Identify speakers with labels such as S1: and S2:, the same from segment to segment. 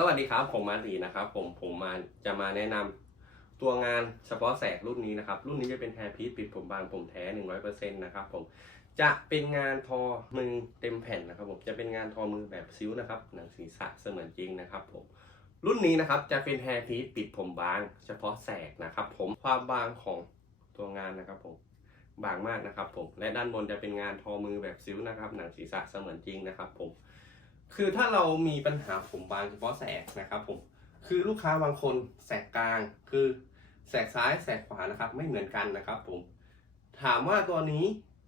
S1: สวัสดีครับ ผมมาดีนะครับ ผมผมมาจะมาแนะนำตัวงานเฉพาะแสกรุ่นนี้นะครับ รุ่นนี้จะเป็นแฮร์พีซปิดผมบางผมแท้100%นะครับผมจะเป็นงานทอมือเต็มแผ่นนะครับผมจะเป็นงานทอมือแบบซิ้วนะครับหนังศีรษะเสมือนจริงนะครับผมรุ่นนี้นะครับจะเป็นแฮร์พีซปิดผมบาง เฉพาะแสกนะครับ ผมความบางของตัวงานนะครับผมบางมากนะครับผมและด้านบนจะเป็นงานทอมือแบบซิ้วนะครับ หนังศีรษะเสมือนจริงนะครับผม คือถ้าเรามีปัญหาผมบางเฉพาะแสกนะครับผมคือลูกค้าบางคนแสกกลางคือแสกซ้ายแสกขวานะครับ ไม่เหมือนกันนะครับผมถามว่าตัวนี้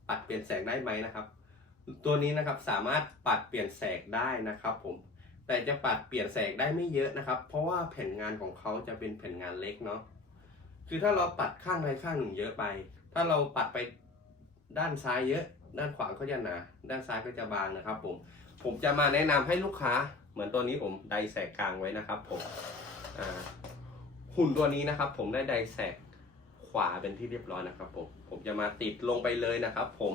S1: ปัดเปลี่ยนแสกได้ไหมนะครับ ตัวนี้นะครับสามารถปัดเปลี่ยนแสกได้นะครับผมแต่จะปัดเปลี่ยนแสกได้ไม่เยอะนะครับ เพราะว่าแผ่นงานของเขาจะเป็นแผ่นงานเล็กเนาะคือถ้าเราปัดข้างใดข้างหนึ่งเยอะไป ถ้าเราปัดไปด้านซ้ายเยอะ ด้านขวาก็จะหนาด้านซ้ายก็จะบางนะครับผม ผมจะมาแนะนำให้ลูกค้าเหมือนตัวนี้ผมไดแสกกลางไว้นะครับผมหุ่นตัวนี้นะครับ ผมได้ไดแสกขวาเป็นที่เรียบร้อยนะครับผมผมจะมาติดลงไปเลยนะครับ ผม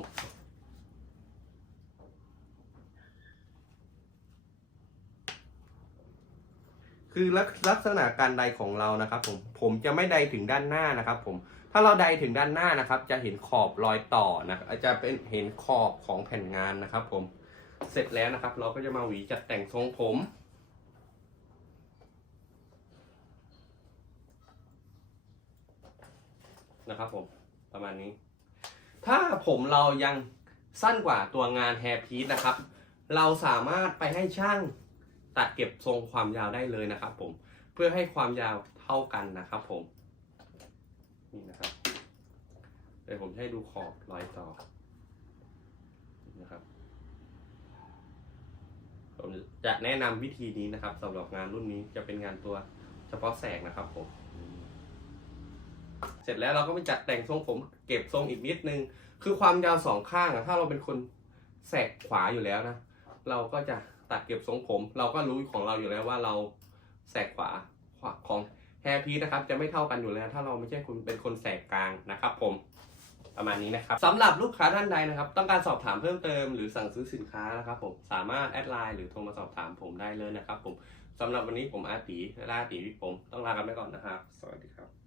S1: คือลักลักษณะการไดของเรานะครับผมผมจะไม่ไดถึงด้านหน้านะครับผมถ้าเราไดถึงด้านหน้านะครับ จะเห็นขอบรอยต่อนะจะเป็นเห็นขอบของแผ่นงานนะครับผม เสร็จแล้วนะครับ เราก็จะมาหวีจัดแต่งทรงผม นะครับผมประมาณนี้ ถ้าผมเรายังสั้นกว่าตัวงานแฮร์พีซนะครับ เราสามารถไปให้ช่างตัดเก็บทรงความยาวได้เลยนะครับ ผมเพื่อให้ความยาวเท่ากันนะครับ ผมนี่นะครับเดี๋ยวผมให้ดูขอบรอยต่อนะครับ จะแนะนำวิธีนี้นะครับสำหรับงานรุ่นนี้จะเป็นงานตัวเฉพาะแสกนะครับผม เสร็จแล้วเราก็ไปจัดแต่งทรงผมเก็บทรงอีกนิดนึง คือความยาวสองข้างอะถ้าเราเป็นคนแสกขวาอยู่แล้วนะ เราก็จะตัดเก็บทรงผม เราก็รู้ของเราอยู่แล้วว่าเราแสกขวาของแฮร์พีนะครับ จะไม่เท่ากันอยู่แล้ว ถ้าเราไม่ใช่คุณเป็นคนแสกกลางนะครับผม ประมาณนี้นะครับสำหรับลูกค้าท่านใดนะครับ ต้องการสอบถามเพิ่มเติมหรือสั่งซื้อสินค้านะครับผมสามารถแอดไลน์หรือโทรมาสอบถามผมได้เลยนะครับผมสำหรับวันนี้ผมอาตีและอาตีวิกผมต้องลากันไปก่อนนะครับ สวัสดีครับ